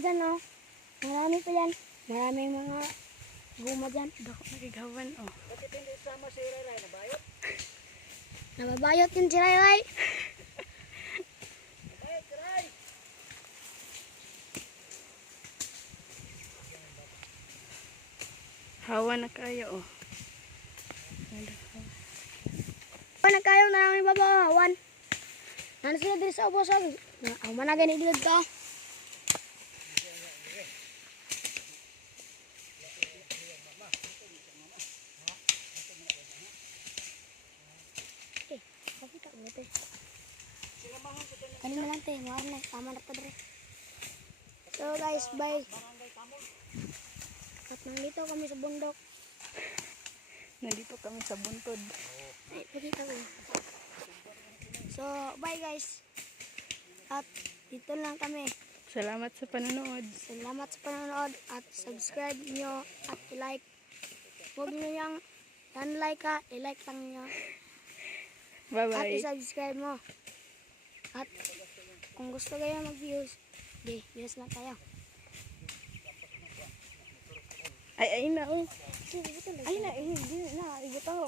dyan, no? Marami pa yan. Maraming mga guma dyan. Dako nagigawan, oh. Bakit hindi sama si Ray nabayot? Nababayot yun si Ray. Nabayot si Ray! Hawa na kayo, oh. Paano kayo na namin babawan? Nano sila dito sa ubos. Ang managay ni Dilad ka. Kapita mo ito. Kanina lang tayo. Mahal na. Tama na ito dre. So guys, bye. At nandito kami sa bundok. Nandito kami sa buntod. Ay, pakita ko. So, bye guys. At dito lang kami. Salamat sa panonood. Salamat sa panonood at subscribe nyo at i-like. Huwag nyo yung like ha, i-like lang nyo. At Bye-bye. i-subscribe mo. At kung gusto kayo mag-views, views lang tayo. Ay na, oh. Sige, ito lang. Ay na, hindi na. Ibutaw.